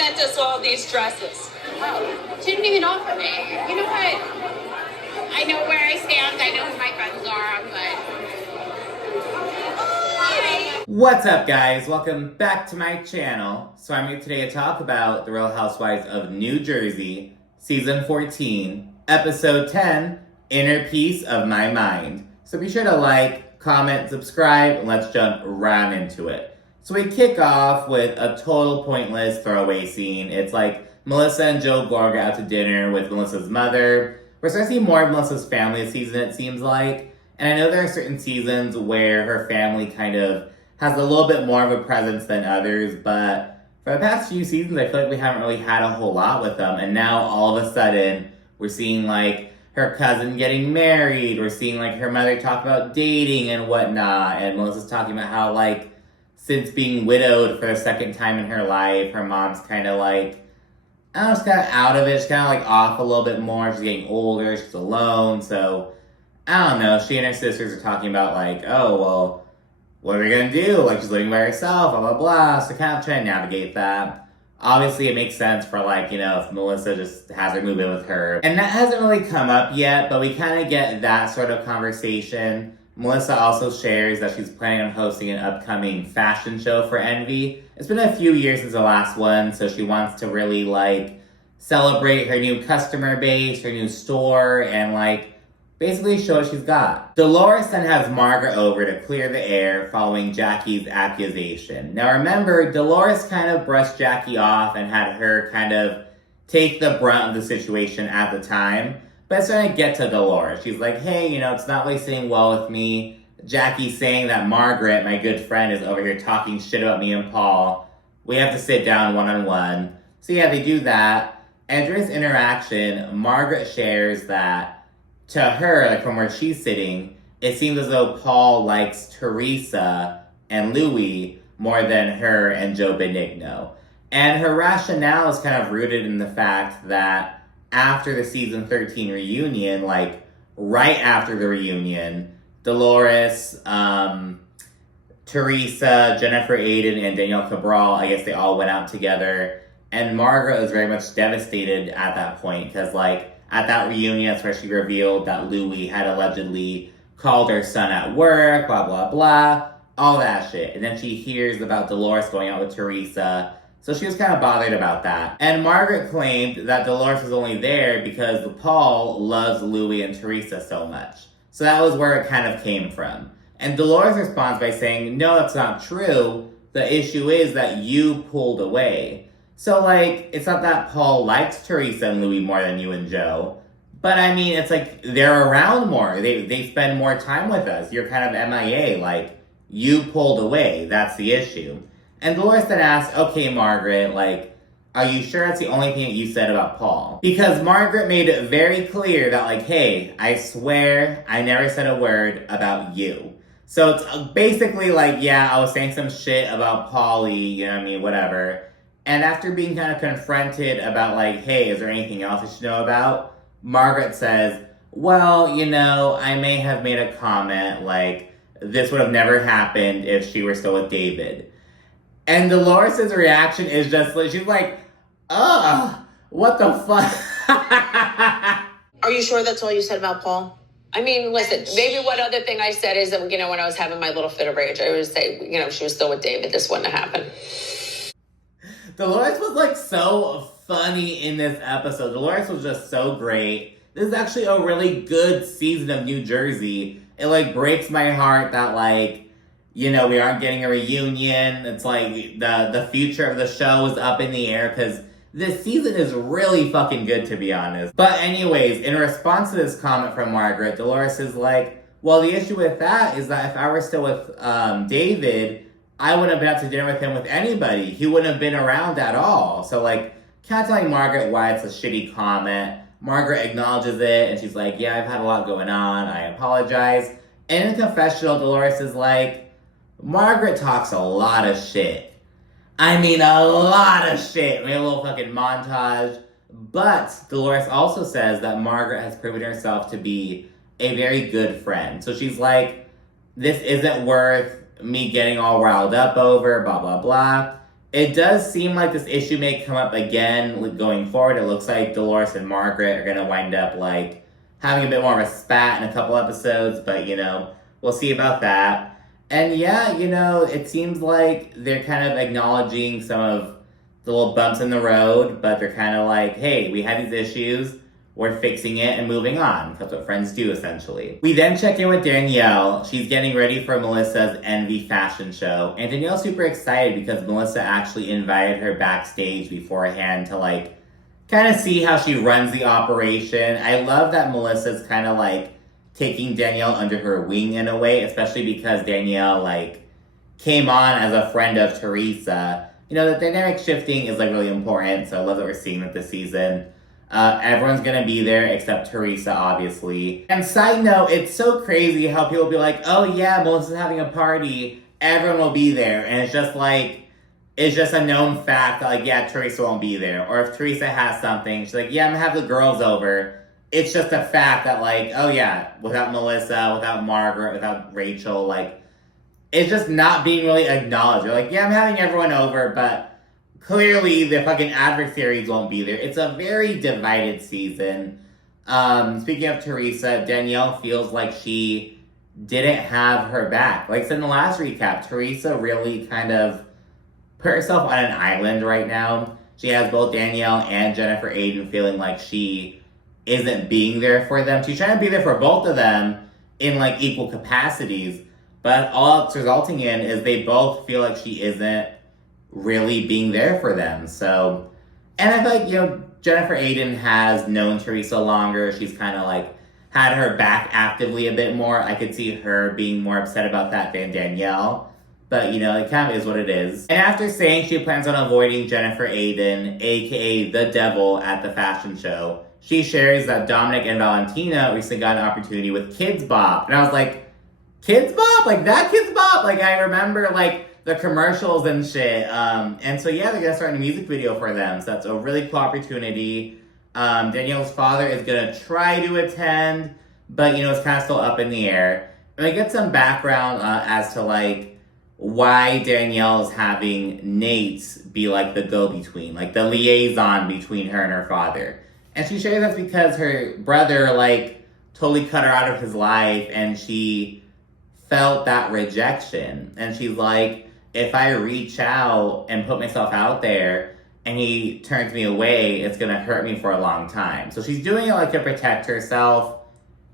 sent us all these dresses. Oh, she didn't even offer me. You know what? I know where I stand. I know who my friends are, but... What's up, guys? Welcome back to my channel. So I'm here today to talk about The Real Housewives of New Jersey, Season 14, Episode 10, Inner Peace of My Mind. So be sure to like, comment, subscribe, and let's jump right into it. So we kick off with a total pointless throwaway scene. It's like Melissa and Joe Gorga out to dinner with Melissa's mother. We're starting to see more of Melissa's family this season, it seems like. And I know there are certain seasons where her family kind of has a little bit more of a presence than others, but for the past few seasons, I feel like we haven't really had a whole lot with them. And now all of a sudden, we're seeing like her cousin getting married. We're seeing like her mother talk about dating and whatnot. And Melissa's talking about how like, since being widowed for the second time in her life, her mom's kind of like, I don't know, she's kind of out of it. She's kind of like off a little bit more. She's getting older. She's alone. So, I don't know. She and her sisters are talking about like, oh, well, what are we going to do? Like, she's living by herself, blah, blah, blah. So, kind of trying to navigate that. Obviously, it makes sense for like, you know, if Melissa just has her move in with her. And that hasn't really come up yet, but we kind of get that sort of conversation. Melissa also shares that she's planning on hosting an upcoming fashion show for Envy. It's been a few years since the last one, so she wants to really, like, celebrate her new customer base, her new store, and, like, basically show what she's got. Dolores then has Margaret over to clear the air following Jackie's accusation. Now remember, Dolores kind of brushed Jackie off and had her kind of take the brunt of the situation at the time. But it's starting to get to Dolores. She's like, hey, you know, it's not really sitting well with me. Jackie's saying that Margaret, my good friend, is over here talking shit about me and Paul. We have to sit down one-on-one. So yeah, they do that. And during this interaction, Margaret shares that to her, like from where she's sitting, it seems as though Paul likes Teresa and Louis more than her and Joe Benigno. And her rationale is kind of rooted in the fact that after the season 13 reunion, like right after the reunion, Dolores, Teresa, Jennifer Aydin, and Danielle Cabral, I guess they all went out together. And Margaret was very much devastated at that point because like at that reunion, that's where she revealed that Louis had allegedly called her son at work, blah, blah, blah, all that shit. And then she hears about Dolores going out with Teresa. So she was kind of bothered about that. And Margaret claimed that Dolores was only there because Paul loves Louis and Teresa so much. So that was where it kind of came from. And Dolores responds by saying, no, that's not true. The issue is that you pulled away. So, like, it's not that Paul likes Teresa and Louis more than you and Joe. But, I mean, it's like they're around more. They spend more time with us. You're kind of MIA. Like, you pulled away. That's the issue. And Dolores then asks, okay, Margaret, like, are you sure that's the only thing that you said about Paul? Because Margaret made it very clear that, like, hey, I swear I never said a word about you. So it's basically like, yeah, I was saying some shit about Paulie, you know what I mean, whatever. And after being kind of confronted about, like, hey, is there anything else I should know about? Margaret says, well, you know, I may have made a comment, like, this would have never happened if she were still with David. And Dolores' reaction is just, she's like, ugh, what the fuck? Are you sure that's all you said about Paul? I mean, listen, maybe one other thing I said is that, you know, when I was having my little fit of rage, I would say, you know, she was still with David. This wouldn't have happened. Dolores was, like, so funny in this episode. Dolores was just so great. This is actually a really good season of New Jersey. It, like, breaks my heart that, like, you know, we aren't getting a reunion. It's like the future of the show is up in the air because this season is really fucking good, to be honest. But anyways, in response to this comment from Margaret, Dolores is like, well, the issue with that is that if I were still with David, I wouldn't have been out to dinner with him with anybody. He wouldn't have been around at all. So, like, kind of telling Margaret why it's a shitty comment. Margaret acknowledges it, and she's like, yeah, I've had a lot going on. I apologize. And in the confessional, Dolores is like, Margaret talks a lot of shit. I mean, a lot of shit. We have a little fucking montage. But Dolores also says that Margaret has proven herself to be a very good friend. So she's like, this isn't worth me getting all riled up over, blah, blah, blah. it does seem like this issue may come up again going forward. It looks like Dolores and Margaret are going to wind up, like, having a bit more of a spat in a couple episodes, but, we'll see about that. And yeah, it seems like they're kind of acknowledging some of the little bumps in the road, but they're kind of like, hey, we had these issues, we're fixing it and moving on. That's what friends do, essentially. We then check in with Danielle. She's getting ready for Melissa's Envy fashion show. And Danielle's super excited because Melissa actually invited her backstage beforehand to, like, kind of see how she runs the operation. I love that Melissa's kind of, like, taking Danielle under her wing in a way, especially because Danielle, like, came on as a friend of Teresa. The dynamic shifting is, like, really important, so I love that we're seeing it this season. Everyone's gonna be there except Teresa, obviously. And side note, it's so crazy how people be like, oh yeah, Melissa's having a party, everyone will be there. And it's just like, it's just a known fact that, like, yeah, Teresa won't be there. Or if Teresa has something, she's like, yeah, I'm gonna have the girls over. It's just a fact that, like, oh yeah, without Melissa, without Margaret, without Rachel, like, it's just not being really acknowledged. They're like, yeah, I'm having everyone over, but clearly, the fucking adversaries won't be there. It's a very divided season. Speaking of Teresa, Danielle feels like she didn't have her back. Like I said in the last recap, Teresa really kind of put herself on an island right now. She has both Danielle and Jennifer Aydin feeling like she isn't being there for them. She's trying to be there for both of them in, like, equal capacities. But all it's resulting in is they both feel like she isn't really being there for them. So, and I feel like, Jennifer Aydin has known Teresa longer. She's kind of, like, had her back actively a bit more. I could see her being more upset about that than Danielle. But, it kind of is what it is. And after saying she plans on avoiding Jennifer Aydin, aka the devil, at the fashion show, she shares that Dominic and Valentina recently got an opportunity with Kids Bop. And I was like, Kids Bop? Like, that Kids Bop? Like, I remember, like, the commercials and shit. And so, yeah, they're gonna start a music video for them. So that's a really cool opportunity. Danielle's father is gonna try to attend, but, it's kind of still up in the air. And I get some background as to, like, why Danielle's having Nate be, like, the go-between, like, the liaison between her and her father. And she shares that's because her brother, like, totally cut her out of his life, and she felt that rejection. And she's like, if I reach out and put myself out there and he turns me away, it's going to hurt me for a long time. So she's doing it, like, to protect herself.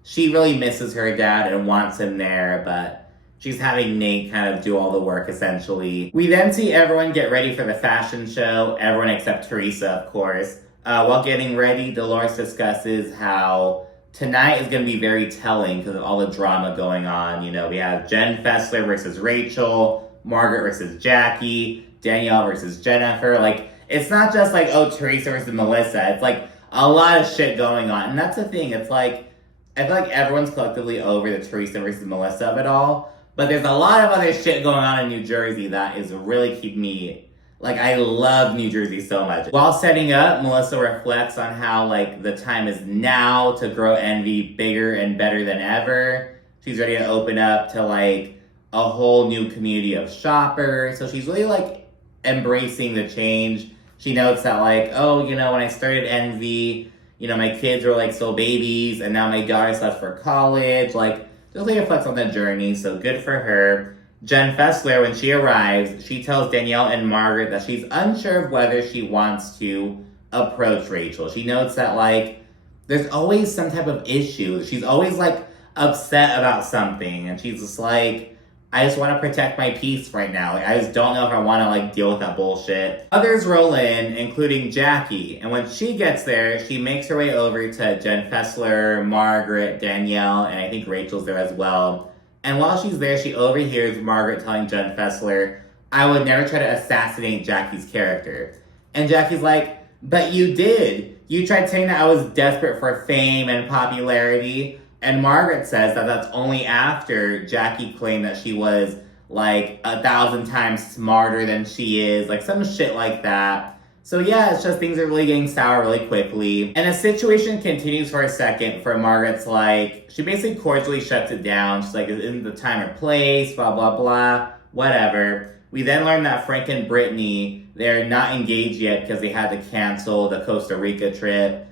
She really misses her dad and wants him there, but she's having Nate kind of do all the work, essentially. We then see everyone get ready for the fashion show, everyone except Teresa, of course. While getting ready, Dolores discusses how tonight is going to be very telling because of all the drama going on. We have Jen Fessler versus Rachel, Margaret versus Jackie, Danielle versus Jennifer. Like, it's not just like, oh, Teresa versus Melissa. It's like a lot of shit going on. And that's the thing. It's like, I feel like everyone's collectively over the Teresa versus Melissa of it all. But there's a lot of other shit going on in New Jersey that is really keeping me, like, I love New Jersey so much. While setting up, Melissa reflects on how, like, the time is now to grow Envy bigger and better than ever. She's ready to open up to, like, a whole new community of shoppers. So she's really, like, embracing the change. She notes that, like, oh, when I started Envy, my kids were, like, still babies, and now my daughter's left for college. Like, just really reflects on the journey, so good for her. Jen Fessler, when she arrives, she tells Danielle and Margaret that she's unsure of whether she wants to approach Rachel. She notes that, like, there's always some type of issue. She's always, like, upset about something, and she's just like, I just want to protect my peace right now. Like, I just don't know if I want to, like, deal with that bullshit. Others roll in, including Jackie. And when she gets there, she makes her way over to Jen Fessler, Margaret, Danielle, and I think Rachel's there as well. And while she's there, she overhears Margaret telling Jen Fessler, I would never try to assassinate Jackie's character. And Jackie's like, but you did. You tried saying that I was desperate for fame and popularity. And Margaret says that that's only after Jackie claimed that she was, like, 1,000 times smarter than she is. Like, some shit like that. So yeah, it's just things are really getting sour really quickly. And the situation continues for a second for Margaret's, like, she basically cordially shuts it down. She's like, isn't the time or place, blah, blah, blah, whatever. We then learn that Frank and Brittany they're not engaged yet because they had to cancel the Costa Rica trip.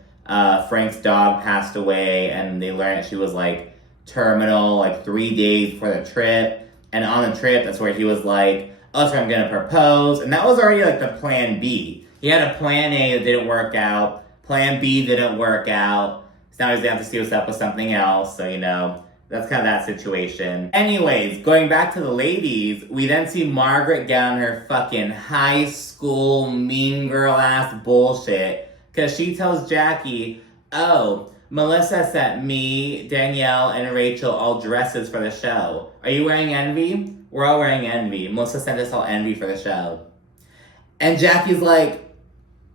Frank's dog passed away, and they learned she was like terminal like 3 days before the trip. And on the trip, that's where he was like, oh, so I'm gonna propose. And that was already like the plan B. He had a plan A that didn't work out. Plan B didn't work out. So now he's gonna have to see what's up with something else. So, you know, that's kind of that situation. Anyways, going back to the ladies, we then see Margaret get on her fucking high school mean girl ass bullshit. Because she tells Jackie, oh, Melissa sent me, Danielle, and Rachel all dresses for the show. Are you wearing Envy? We're all wearing Envy. Melissa sent us all Envy for the show. And Jackie's like,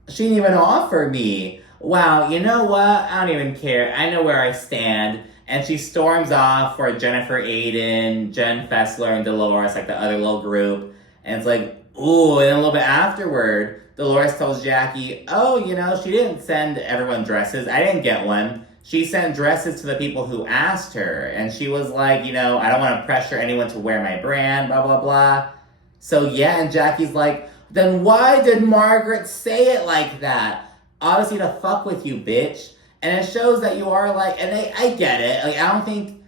she didn't even offer me. Wow, you know what? I don't even care. I know where I stand. And she storms off for Jennifer Aydin, Jen Fessler, and Dolores, like the other little group. And it's like, ooh, and then a little bit afterward, Dolores tells Jackie, oh, you know, she didn't send everyone dresses. I didn't get one. She sent dresses to the people who asked her. And she was like, you know, I don't want to pressure anyone to wear my brand, blah, blah, blah. So, yeah, and Jackie's like, then why did Margaret say it like that? Obviously to fuck with you, bitch. And it shows that you are like, and I get it. Like, I don't think,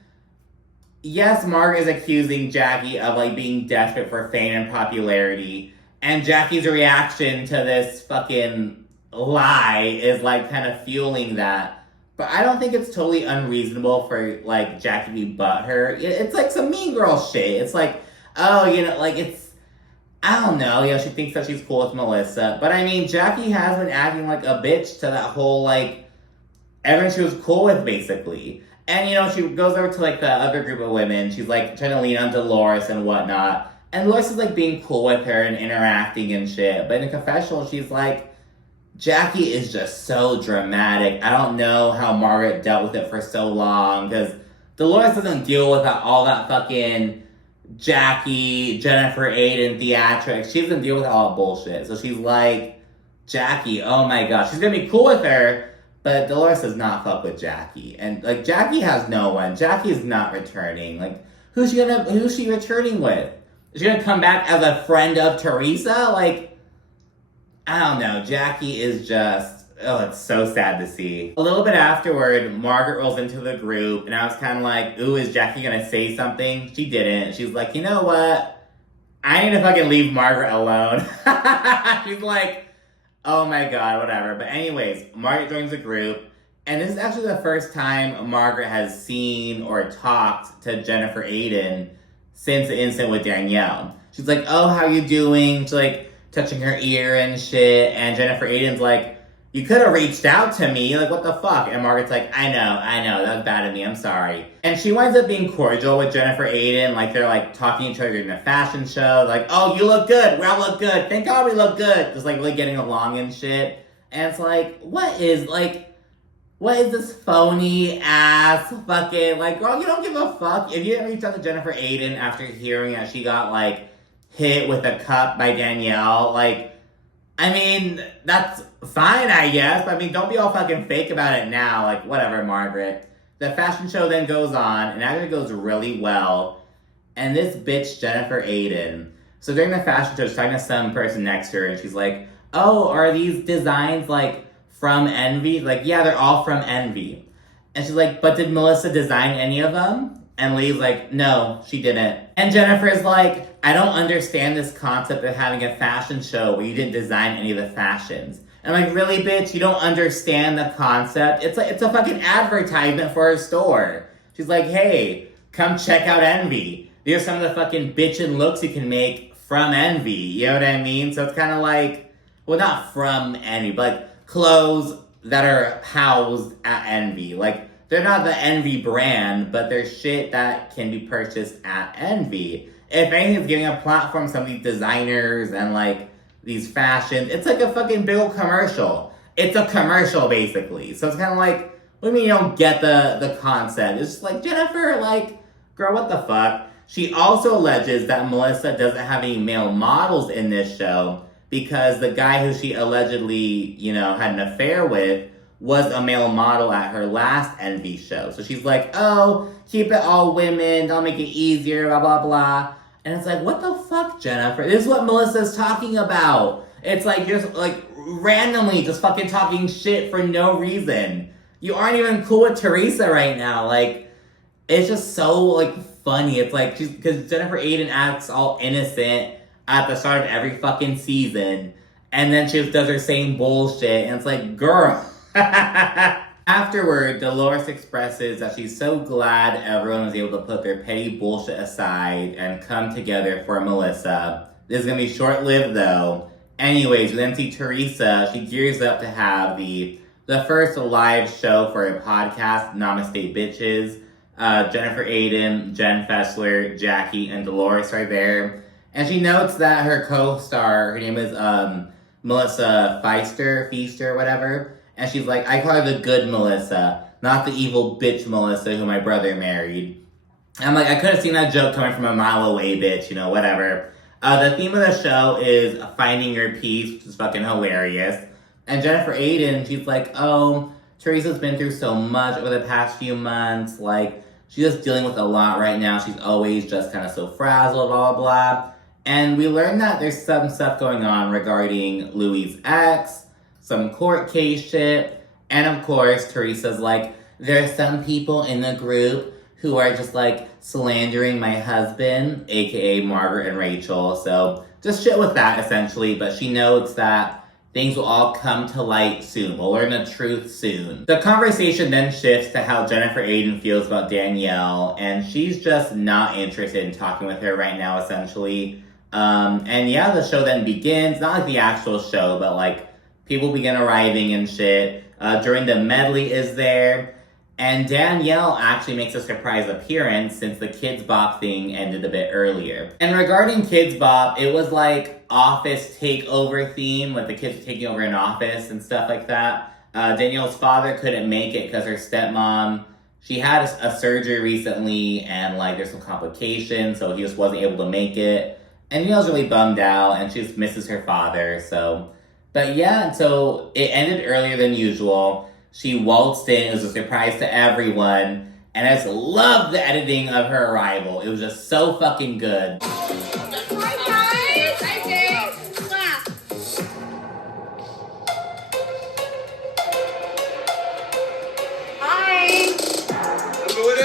yes, Margaret is accusing Jackie of like being desperate for fame and popularity. And Jackie's reaction to this fucking lie is like kind of fueling that. But I don't think it's totally unreasonable for like Jackie to be butthurt. It's like some mean girl shit. It's like, oh, you know, like it's, I don't know, you know, she thinks that she's cool with Melissa. But I mean, Jackie has been acting like a bitch to that whole like, everyone she was cool with basically. And you know, she goes over to like the other group of women. She's like trying to lean on Dolores and whatnot. And Dolores is like being cool with her and interacting and shit. But in the confessional, she's like, Jackie is just so dramatic. I don't know how Margaret dealt with it for so long. Because Dolores doesn't deal with all that fucking Jackie, Jennifer Aydin theatrics. She doesn't deal with all that bullshit. So she's like, Jackie, oh my gosh. She's going to be cool with her. But Dolores does not fuck with Jackie. And like Jackie has no one. Jackie is not returning. Like, who's she returning with? Is she gonna come back as a friend of Teresa? Like, I don't know. Jackie is just, oh, it's so sad to see. A little bit afterward, Margaret rolls into the group, and I was kind of like, ooh, is Jackie gonna say something? She didn't. She's like, you know what? I need to fucking leave Margaret alone. She's like, oh my god, whatever. But anyways, Margaret joins the group, and this is actually the first time Margaret has seen or talked to Jennifer Aydin since the incident with Danielle. She's like, oh, how you doing? She's like touching her ear and shit. And Jennifer Aydin's like, you could have reached out to me. Like, what the fuck? And Margaret's like, I know. That was bad of me. I'm sorry. And she winds up being cordial with Jennifer Aydin. Like, they're like talking to each other in a fashion show. Like, oh, you look good. We all look good. Thank God we look good. Just like really getting along and shit. And it's like, what is this phony ass fucking, like, girl, you don't give a fuck. If you didn't reach out to Jennifer Aydin after hearing that she got, like, hit with a cup by Danielle, like, I mean, that's fine, I guess. But I mean, don't be all fucking fake about it now. Like, whatever, Margaret. The fashion show then goes on, and actually goes really well. And this bitch, Jennifer Aydin, so during the fashion show, she's talking to some person next to her, and she's like, oh, are these designs, like, from Envy? Like, yeah, they're all from Envy. And she's like, but did Melissa design any of them? And Lee's like, no, she didn't. And Jennifer's like, I don't understand this concept of having a fashion show where you didn't design any of the fashions. And I'm like, really, bitch? You don't understand the concept? It's a fucking advertisement for her store. She's like, hey, come check out Envy. These are some of the fucking bitchin' looks you can make from Envy. You know what I mean? So it's kind of like, well, not from Envy, but like, clothes that are housed at Envy. Like, they're not the Envy brand, but they're shit that can be purchased at Envy. If anything, it's giving a platform to some of these designers and, like, these fashions. It's like a fucking big old commercial. It's a commercial, basically. So it's kind of like, what do you mean you don't get the concept? It's just like, Jennifer, like, girl, what the fuck? She also alleges that Melissa doesn't have any male models in this show, because the guy who she allegedly, you know, had an affair with was a male model at her last Envy show. So she's like, oh, keep it all women, don't make it easier, blah, blah, blah. And it's like, what the fuck, Jennifer? This is what Melissa's talking about. It's like, just, like, randomly just fucking talking shit for no reason. You aren't even cool with Teresa right now. Like, it's just so, like, funny. It's like, because Jennifer Aydin acts all innocent at the start of every fucking season, and then she just does her same bullshit, and it's like, girl. Afterward, Dolores expresses that she's so glad everyone was able to put their petty bullshit aside and come together for Melissa. This is gonna be short-lived, though. Anyways, we then see Teresa. She gears up to have the first live show for a podcast, Namaste Bitches. Jennifer Aydin, Jen Fessler, Jackie, and Dolores are there. And she notes that her co-star, her name is Melissa Feaster, whatever. And she's like, I call her the good Melissa, not the evil bitch Melissa who my brother married. And I'm like, I could have seen that joke coming from a mile away, bitch, you know, whatever. The theme of the show is finding your peace, which is fucking hilarious. And Jennifer Aydin, she's like, oh, Teresa's been through so much over the past few months. Like, she's just dealing with a lot right now. She's always just kind of so frazzled, blah, blah, blah. And we learned that there's some stuff going on regarding Louis' ex, some court case shit. And of course, Teresa's like, there are some people in the group who are just like slandering my husband, aka Margaret and Rachel. So just shit with that essentially. But she notes that things will all come to light soon. We'll learn the truth soon. The conversation then shifts to how Jennifer Aydin feels about Danielle, and she's just not interested in talking with her right now, essentially. And yeah, the show then begins. Not like the actual show, but like people begin arriving and shit. During the medley is there. And Danielle actually makes a surprise appearance since the Kids Bop thing ended a bit earlier. And regarding Kids Bop, it was like office takeover theme, like the kids taking over an office and stuff like that. Danielle's father couldn't make it because her stepmom, she had a surgery recently and like there's some complications, so he just wasn't able to make it. And Danielle's really bummed out and she just misses her father, so. But yeah, so it ended earlier than usual. She waltzed in, it was a surprise to everyone, and I just loved the editing of her arrival. It was just so fucking good. Hi guys! Hi Jay! Hi! Look who it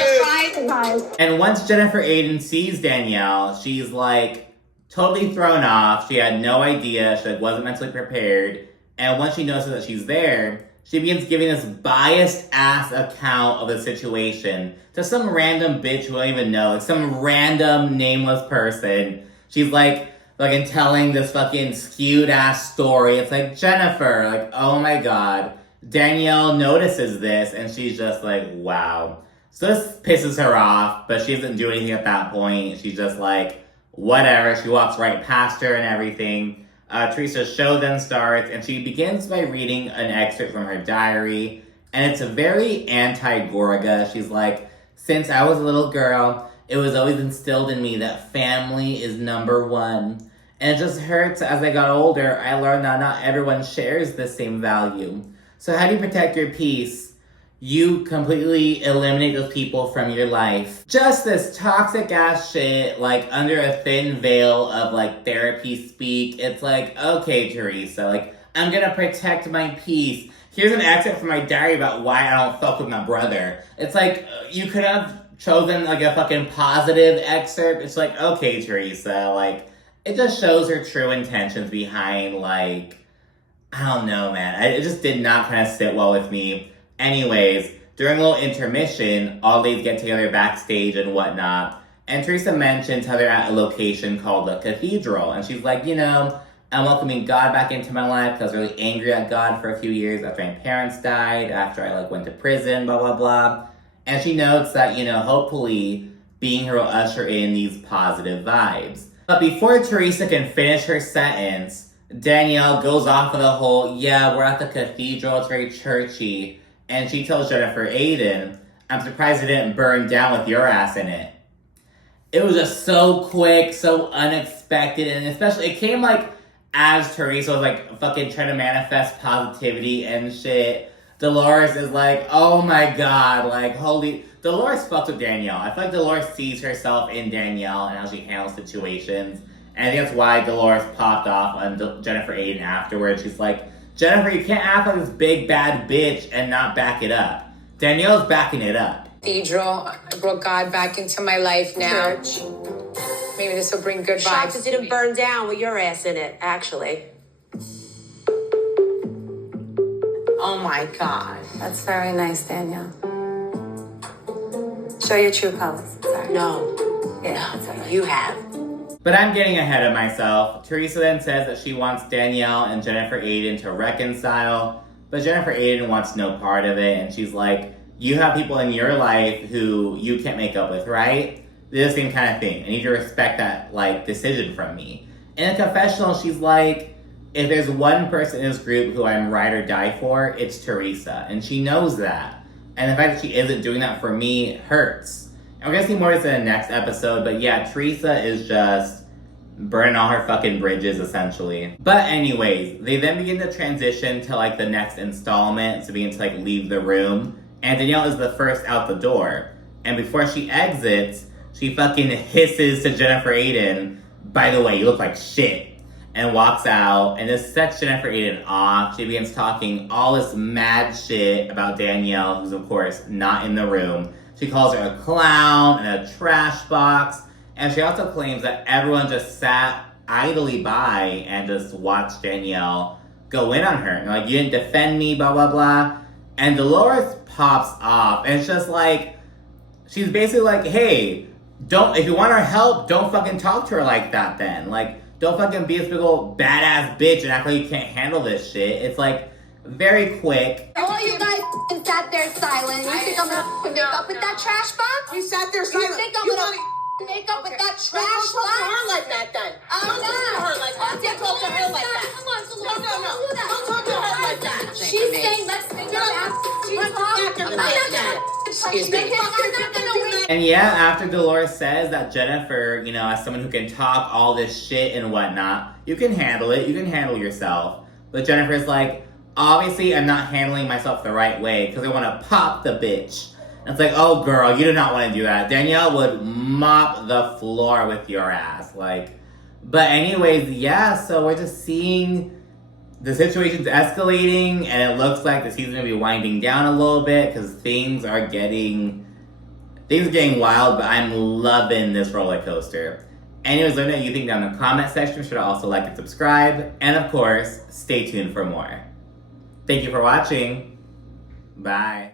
is! And once Jennifer Aydin sees Danielle, she's like totally thrown off. She had no idea, she like, wasn't mentally prepared. And once she notices that she's there, she begins giving this biased-ass account of the situation to some random bitch who I don't even know, like some random nameless person. She's like fucking telling this fucking skewed-ass story. It's like, Jennifer, like, oh my god. Danielle notices this, and she's just like, wow. So this pisses her off, but she doesn't do anything at that point. She's just like, whatever. She walks right past her and everything. Teresa's show then starts, and she begins by reading an excerpt from her diary, and it's a very anti-Gorga. She's like, since I was a little girl, it was always instilled in me that family is number one. And it just hurts as I got older, I learned that not everyone shares the same value. So how do you protect your peace? You completely eliminate those people from your life. Just this toxic ass shit, like under a thin veil of like therapy speak. It's like, okay, Teresa, like I'm gonna protect my peace. Here's an excerpt from my diary about why I don't fuck with my brother. It's like, you could have chosen like a fucking positive excerpt. It's like, okay, Teresa, like it just shows her true intentions behind like, I don't know, man. It just did not kind of sit well with me. Anyways, during a little intermission, all these get together backstage and whatnot, and Teresa mentions how they're at a location called the Cathedral, and she's like, you know, I'm welcoming God back into my life because I was really angry at God for a few years after my parents died, after I like went to prison, blah, blah, blah. And she notes that, you know, hopefully being here will usher in these positive vibes. But before Teresa can finish her sentence, Danielle goes off of the whole, yeah, we're at the cathedral, it's very churchy. And she tells Jennifer Aydin, I'm surprised it didn't burn down with your ass in it. It was just so quick, so unexpected, and especially, it came like as Teresa was like fucking trying to manifest positivity and shit. Dolores is like, oh my god, like holy, Dolores fucks with Danielle. I feel like Dolores sees herself in Danielle and how she handles situations. And I think that's why Dolores popped off on Jennifer Aydin afterwards. She's like, Jennifer, you can't act like this big bad bitch and not back it up. Danielle's backing it up. Cathedral, I brought God back into my life now. Church. Maybe this will bring good Shocked vibes. it didn't burn down with your ass in it, actually. Oh my God. That's very nice, Danielle. Show your true colors. Sorry. No. Yeah, that's all right. You have. But I'm getting ahead of myself. Teresa then says that she wants Danielle and Jennifer Aydin to reconcile, but Jennifer Aydin wants no part of it, and she's like, you have people in your life who you can't make up with, right? This same kind of thing. I need you to respect that, decision from me. In a confessional, she's like, if there's one person in this group who I'm ride or die for, it's Teresa, and she knows that. And the fact that she isn't doing that for me hurts. And we're gonna see more of this in the next episode, but yeah, Teresa is just burning all her fucking bridges, essentially. But anyways, they then begin to transition to, the next installment, to begin to, leave the room. And Danielle is the first out the door. And before she exits, she fucking hisses to Jennifer Aydin, by the way, you look like shit. And walks out, and this sets Jennifer Aydin off. She begins talking all this mad shit about Danielle, who's of course not in the room. She calls her a clown and a trash box. And she also claims that everyone just sat idly by and just watched Danielle go in on her. And you didn't defend me, blah, blah, blah. And Dolores pops off. And it's just she's basically like, hey, if you want her help, don't fucking talk to her like that then. Don't fucking be this big old badass bitch and act like you can't handle this shit. It's very quick. All you guys sat there silent. You think I'm gonna make up with that trash box? You sat there silent. You think I'm gonna make up with that trash box? Don't talk to her like that then. Don't talk to her like that. Don't talk to her like that. Come on, Dolores, No. don't do that. Don't talk to her like that. She's saying let's make her ask. She's talking. I'm not Excuse me. gonna win. And yeah, after Dolores says that Jennifer, as someone who can talk all this shit and whatnot, you can handle it. You can handle yourself. But Jennifer's like, obviously I'm not handling myself the right way because I want to pop the bitch. And it's oh girl, you do not want to do that. Danielle would mop the floor with your ass. But anyways, yeah, so we're just seeing the situation's escalating, and it looks like the season's gonna be winding down a little bit because things are getting wild, but I'm loving this roller coaster. Anyways, let me know what you think down in the comment section. Be sure to also like and subscribe, and of course, stay tuned for more. Thank you for watching. Bye.